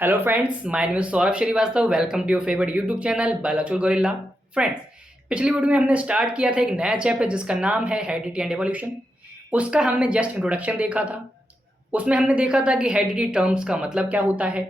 Hello friends, my name is Saurabh Shrivastava. Welcome to your favourite YouTube channel biological gorilla. Friends, पिछली video में हमने start किया था एक नया चैप्टर जिसका नाम है हेरिडिटी एंड एवोल्यूशन। उसका हमने जस्ट इंट्रोडक्शन देखा था। उसमें हमने देखा था कि हेरिडिटी टर्म्स का मतलब क्या होता है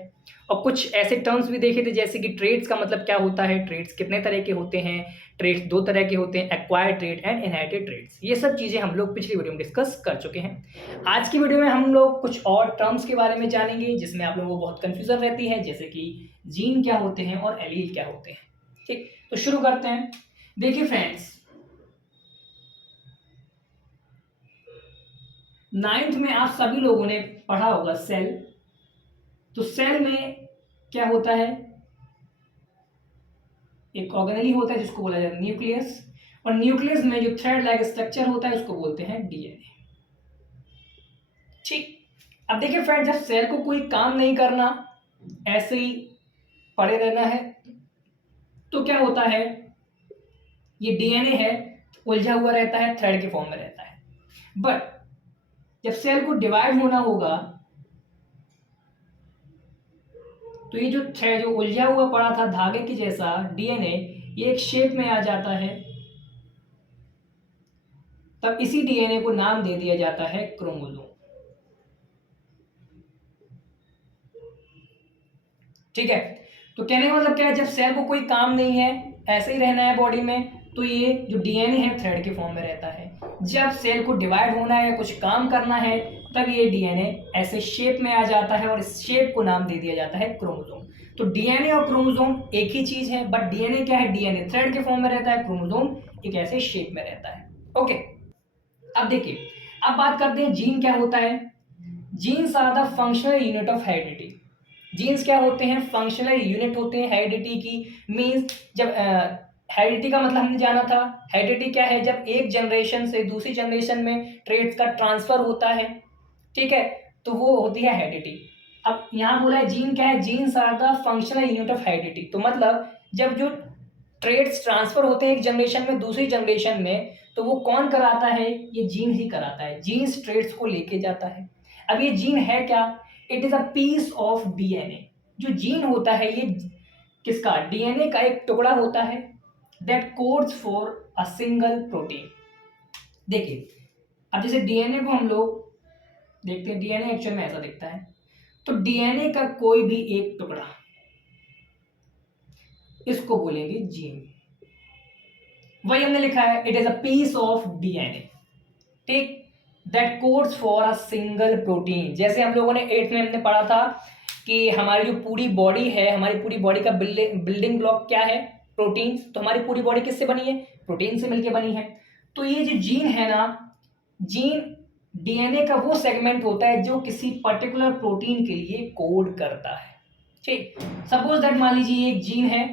और कुछ ऐसे टर्म्स भी देखे थे जैसे कि ट्रेड्स का मतलब क्या होता है, ट्रेड्स कितने तरह के होते हैं, ट्रेड्स दो तरह के होते हैं, acquired trait and inherited traits. ये सब चीज़ें हम लोग पिछली वीडियो में डिस्कस कर चुके हैं। आज की वीडियो में हम लोग कुछ और टर्म्स के बारे में जानेंगे जिसमें आप लोगों को बहुत कंफ्यूजन रहती है, जैसे कि जीन क्या होते हैं और एलील क्या होते हैं। ठीक, तो शुरू करते हैं। देखिए फ्रेंड्स, नाइन्थ में आप सभी लोगों ने पढ़ा होगा सेल। तो सेल में क्या होता है, एक ऑर्गेनेली होता है जिसको बोला जाता है न्यूक्लियस, और न्यूक्लियस में जो थ्रेड लाइक स्ट्रक्चर होता है उसको बोलते हैं डीएनए। ठीक, अब देखिए फ्रेंड, जब सेल को कोई काम नहीं करना, ऐसे ही पड़े रहना है, तो क्या होता है, ये डीएनए है उलझा हुआ रहता है, थ्रेड के फॉर्म में रहता है। बट जब सेल को डिवाइड होना होगा तो ये जो थ्रेड जो उलझा हुआ पड़ा था धागे की जैसा डीएनए, ये एक शेप में आ जाता है। तब इसी डीएनए को नाम दे दिया जाता है क्रोमोसोम। ठीक है, तो कहने का मतलब क्या है, जब सेल को कोई काम नहीं है, ऐसे ही रहना है बॉडी में, तो ये जो डीएनए है थ्रेड के फॉर्म में रहता है। जब सेल को डिवाइड होना है या कुछ काम करना है, तब ये डीएनए ऐसे शेप में आ जाता है और इस शेप को नाम दे दिया जाता है क्रोमोसोम। तो डीएनए और क्रोमोसोम एक ही चीज है, बट डीएनए क्या है, डीएनए थ्रेड के फॉर्म में रहता है, क्रोमोसोम एक ऐसे शेप में रहता है। ओके, अब देखिए, अब बात करते हैं जीन क्या होता है। Genes are the functional unit of heredity. Genes क्या होते हैं, फंक्शनल यूनिट होते हैं हेरिडिटी की। मींस जब हेरिडिटी का मतलब हमने जाना था, हेरिडिटी क्या है, जब एक जनरेशन से दूसरी जनरेशन में ट्रेड्स का ट्रांसफर होता है, ठीक है, तो वो होती है हेरिडिटी। अब यहाँ बोला है जीन क्या है, genes are the functional unit of heredity. तो मतलब जब जो ट्रेड्स ट्रांसफर होते हैं एक जनरेशन में दूसरी जनरेशन में, तो वो कौन कराता है, ये जीन ही कराता है। जीन्स ट्रेड्स को लेके जाता है। अब ये जीन है क्या, it is a piece of DNA. जो जीन होता है ये किसका, डीएनए का एक टुकड़ा होता है that codes for a single protein. देखिए, अब जैसे डीएनए को हम लोग देखते हैं, डीएनए एक्चुअल में ऐसा दिखता है। तो डीएनए का कोई भी एक टुकड़ा, इसको बोलेंगे जीन। वही हमने लिखा है, it is a piece of DNA, ठीक, that codes for a single protein. जैसे हम लोगों ने 8th में हमने पढ़ा था कि हमारी जो पूरी बॉडी है, हमारी पूरी बॉडी का बिल्डिंग ब्लॉक क्या है, प्रोटीन। तो हमारी पूरी बॉडी किससे बनी है, प्रोटीन से मिलकर बनी है। तो ये जो जीन है ना, जीन डीएनए का वो सेगमेंट होता है जो किसी पर्टिकुलर प्रोटीन के लिए कोड करता है। ठीक, सपोज दैट मान लीजिए एक जीन है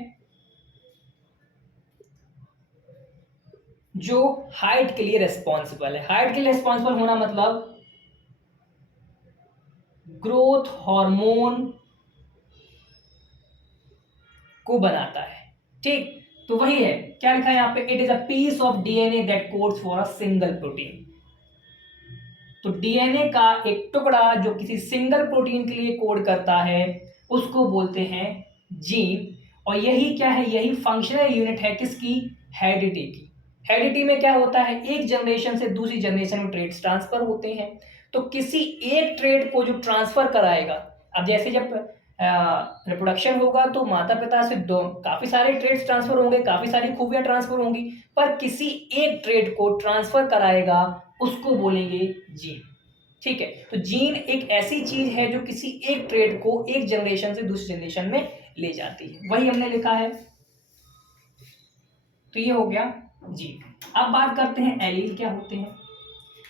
जो हाइट के लिए रेस्पॉन्सिबल है। हाइट के लिए रेस्पॉन्सिबल होना मतलब ग्रोथ हार्मोन को बनाता है। ठीक, तो वही है, क्या लिखा है यहाँ पे, it is a piece of DNA that codes for a single protein. तो डीएनए का एक टुकड़ा जो किसी सिंगल प्रोटीन के लिए कोड करता है, उसको बोलते हैं जीन। और यही क्या है, यही फंक्शनल यूनिट है किसकी, हेरिडिटी की। हेरिडिटी में क्या होता है, एक जनरेशन से दूसरी जनरेशन में ट्रेड्स ट्रांसफर होते हैं। तो किसी एक ट्रेड को जो ट्रांसफर कराएगा, अब जैसे जब रिप्रोडक्शन होगा तो माता पिता से दो काफी सारे ट्रेड्स ट्रांसफर होंगे, काफी सारी खूबियां ट्रांसफर होंगी, पर किसी एक ट्रेड को ट्रांसफर कराएगा, उसको बोलेंगे जीन। ठीक है, तो जीन एक ऐसी चीज है जो किसी एक ट्रेड को एक जनरेशन से दूसरी जनरेशन में ले जाती है, वही हमने लिखा है। तो ये हो गया जीन। अब बात करते हैं एलील क्या होते हैं।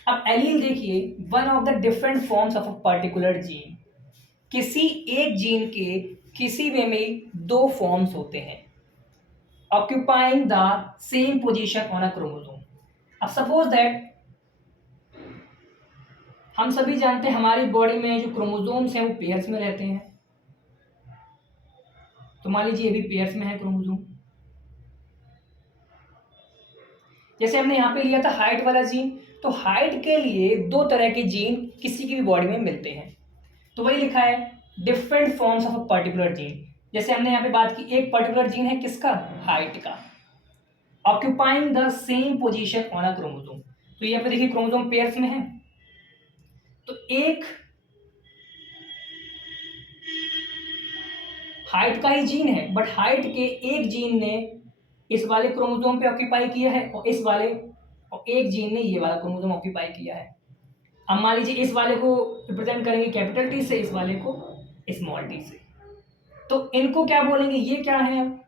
अब एलील देखिए, one of the different forms of a particular gene. किसी एक जीन के किसी वे में दो फॉर्म्स होते हैं occupying the same position on a chromosome. अब सपोज दैट हम सभी जानते हैं हमारी बॉडी में जो क्रोमोसोम्स हैं वो पेयर्स में रहते हैं। तो मान लीजिए ये भी पेयर्स में है क्रोमोसोम। जैसे हमने यहाँ पे लिया था हाइट वाला जीन, तो हाइट के लिए दो तरह के जीन किसी की भी बॉडी में मिलते हैं। तो वही लिखा है, different forms of a particular gene. जैसे हमने यहाँ पे बात की, एक पर्टिकुलर जीन है किसका, हाइट का, occupying the same position on a chromosome. तो यहाँ पे देखिए क्रोमोसोम पेयर्स में है, तो एक हाइट का ही जीन है, बट हाइट के एक जीन ने इस वाले क्रोमोसोम पे ऑक्यूपाई किया है और इस वाले, और एक जीन ने ये वाला क्रोमोसोम ऑक्यूपाई किया है। अब मान लीजिए इस वाले को रिप्रेजेंट करेंगे कैपिटल टी से, इस वाले को स्मॉल टी से, तो इनको क्या बोलेंगे, ये क्या है, अब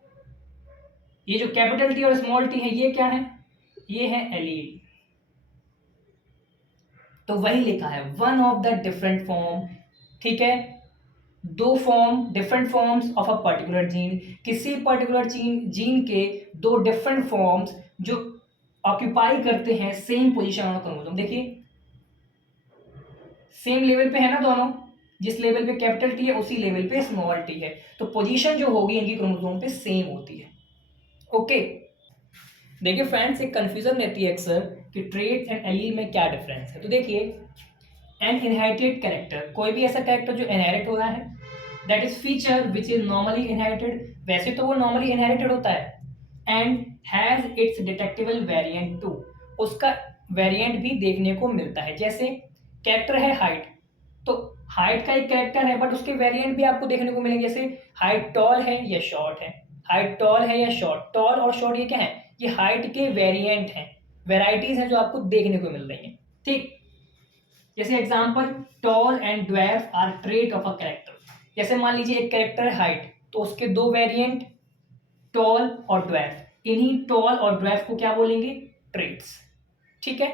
ये जो कैपिटल टी और स्मॉल टी है ये क्या है, ये है एलील। तो वही लिखा है one of the different form, ठीक है, दो form, different forms of a particular gene, किसी पर्टिकुलर जीन के दो डिफरेंट फॉर्म्स जो ऑक्यूपाई करते हैं सेम पोजीशन ऑन क्रोमोसोम। देखिए सेम लेवल पे है ना दोनों, जिस लेवल पे कैपिटल टी है उसी लेवल पे स्मॉल टी है, तो पोजीशन जो होगी इनकी क्रोमोसोम पे सेम होती है। ओके, देखिए फ्रेंड्स, एक कंफ्यूजन रहती है अक्सर कि ट्रेट एंड एलील में क्या डिफरेंस है। तो देखिए, एन इनहेरिटेड कैरेक्टर, कोई भी ऐसा कैरेक्टर जो इनहेरिट हो रहा है, that is feature which is normally inherited, वैसे तो वो नॉर्मली इनहेरिटेड होता है, and has its detectable variant too, उसका वेरिएंट भी देखने को मिलता है। जैसे कैरेक्टर है हाइट, तो हाइट का एक कैरेक्टर है बट उसके वेरिएंट भी आपको देखने को मिलेंगे। जैसे हाइट टॉल है या शॉर्ट है, हाइट टॉल है या शॉर्ट, टॉल और शॉर्ट ये क्या है, ये हाइट के वेरिएंट हैं, वेराइटीज हैं जो आपको देखने को मिल रही हैं। ठीक, जैसे example, tall and dwarf are trait of a character. जैसे मान लीजिए एक कैरेक्टर है हाइट, तो उसके दो वेरिएंट टॉल और ड्वार्फ, इन्हीं टॉल और ड्वार्फ को क्या बोलेंगे, ट्रेट्स। ठीक है,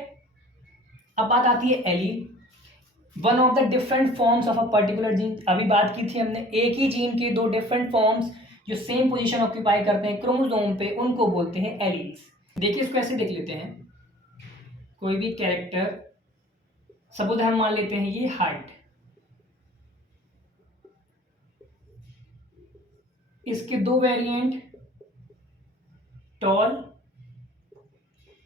अब बात आती है allele, one of the different forms of a particular gene. अभी बात की थी हमने, एक ही जीन के दो डिफरेंट फॉर्म्स जो सेम पोजीशन ऑक्यूपाई करते हैं क्रोमोसोम पे, उनको बोलते हैं एलील्स। देखिए इसको ऐसे देख लेते हैं, कोई भी कैरेक्टर, सपोज हम मान लेते हैं ये हाइट, इसके दो वेरिएंट टॉल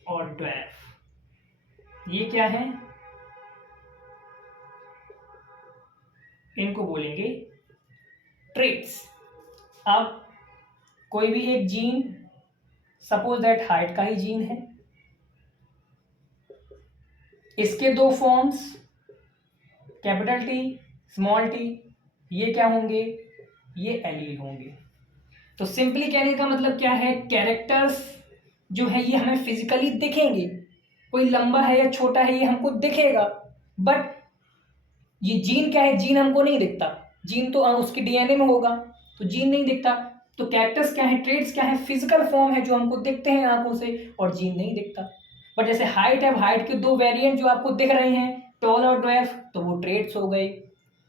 और ड्वार्फ, ये क्या है, इनको बोलेंगे ट्रेट्स। अब कोई भी एक जीन, सपोज दैट हाइट का ही जीन है, इसके दो forms capital T small T, ये क्या होंगे, ये एलील होंगे। तो सिंपली कहने का मतलब क्या है, कैरेक्टर्स जो है ये हमें फिजिकली दिखेंगे, कोई लंबा है या छोटा है ये हमको दिखेगा, बट ये जीन क्या है, जीन हमको नहीं दिखता, जीन तो उसके डीएनए में होगा, तो जीन नहीं दिखता। तो कैरेक्टर्स क्या है, ट्रेड्स क्या है, फिजिकल फॉर्म है जो हमको दिखते हैं आंखों से, और जीन नहीं दिखता। बट जैसे हाइट है, हाइट के दो वेरिएंट जो आपको दिख रहे हैं टॉल और ड्वार्फ, तो वो ट्रेड्स हो गए।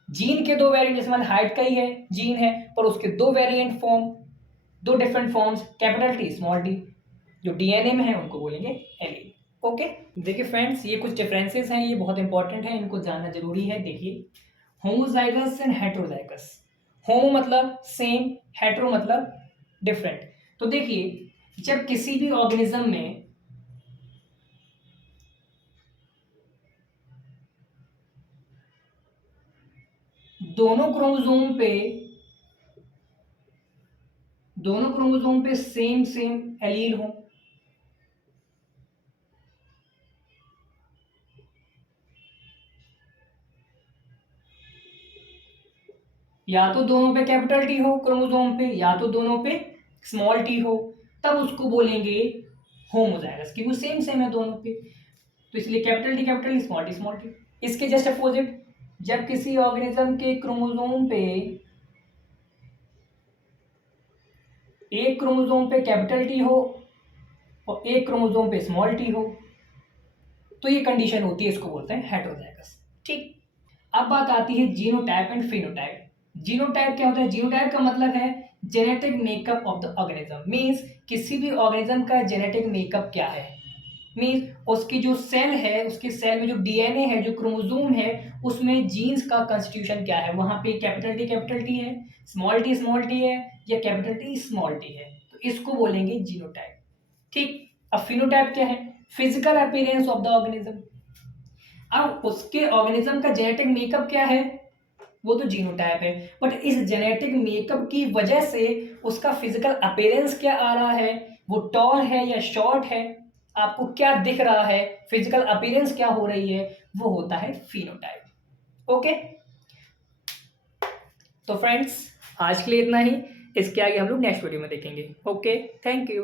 जीन के दो वेरिएंट, जैसे मान हाइट का ही है जीन है, पर उसके दो वेरिएंट फॉर्म, दो different forms capital T small T जो डीएनए में है, उनको बोलेंगे एलील। ओके, देखिए फ्रेंड्स, ये कुछ डिफरेंसेस हैं, ये बहुत इंपॉर्टेंट है, इनको जानना जरूरी है। देखिए, होमोजाइगस एंड हेटेरोजाइगस, होमो मतलब सेम, हेटेरो मतलब डिफरेंट। तो देखिए, जब किसी भी ऑर्गेनिज्म में दोनों क्रोमोसोम पे सेम सेम एलील हो, या तो दोनों पे कैपिटल टी हो क्रोमोसोम पे, या तो दोनों पे स्मॉल टी हो, तब उसको बोलेंगे होमोजाइगस, क्योंकि सेम सेम है दोनों पे, तो इसलिए कैपिटल टी स्मॉल टी। इसके जस्ट अपोजिट, जब किसी ऑर्गेनिज्म के क्रोमोसोम पे, एक क्रोमोसोम पे कैपिटल टी हो और एक क्रोमोसोम पे स्मॉल टी हो, तो ये कंडीशन होती है, इसको बोलते हैं हेटेरोजाइगस। ठीक, अब बात आती है जीनोटाइप एंड फिनोटाइप। जीनोटाइप क्या होता है, जीनोटाइप का मतलब है genetic makeup of the organism, means किसी भी ऑर्गेनिज्म का जेनेटिक मेकअप क्या है, मींस उसकी जो सेल है, उसके सेल में जो डीएनए है, जो क्रोमोसोम है, उसमें जीन्स का कंस्टिट्यूशन क्या है, वहां पे कैपिटल टी है, स्मॉल टी है, या कैपिटल टी स्मॉल टी है, तो इसको बोलेंगे जीनोटाइप। ठीक, अब फिनोटाइप क्या है, physical appearance of the organism. अब उसके ऑर्गेनिज्म का जेनेटिक मेकअप क्या है, वो तो जीनोटाइप है। बट इस जेनेटिक मेकअप की वजह से उसका फिजिकल अपीयरेंस क्या आ रहा है, वो टॉल है या शॉर्ट है, आपको क्या दिख रहा है, फिजिकल अपीयरेंस क्या हो रही है, वो होता है फिनोटाइप। ओके, तो फ्रेंड्स आज के लिए इतना ही। इसके आगे हम लोग नेक्स्ट वीडियो में देखेंगे। Okay, thank you.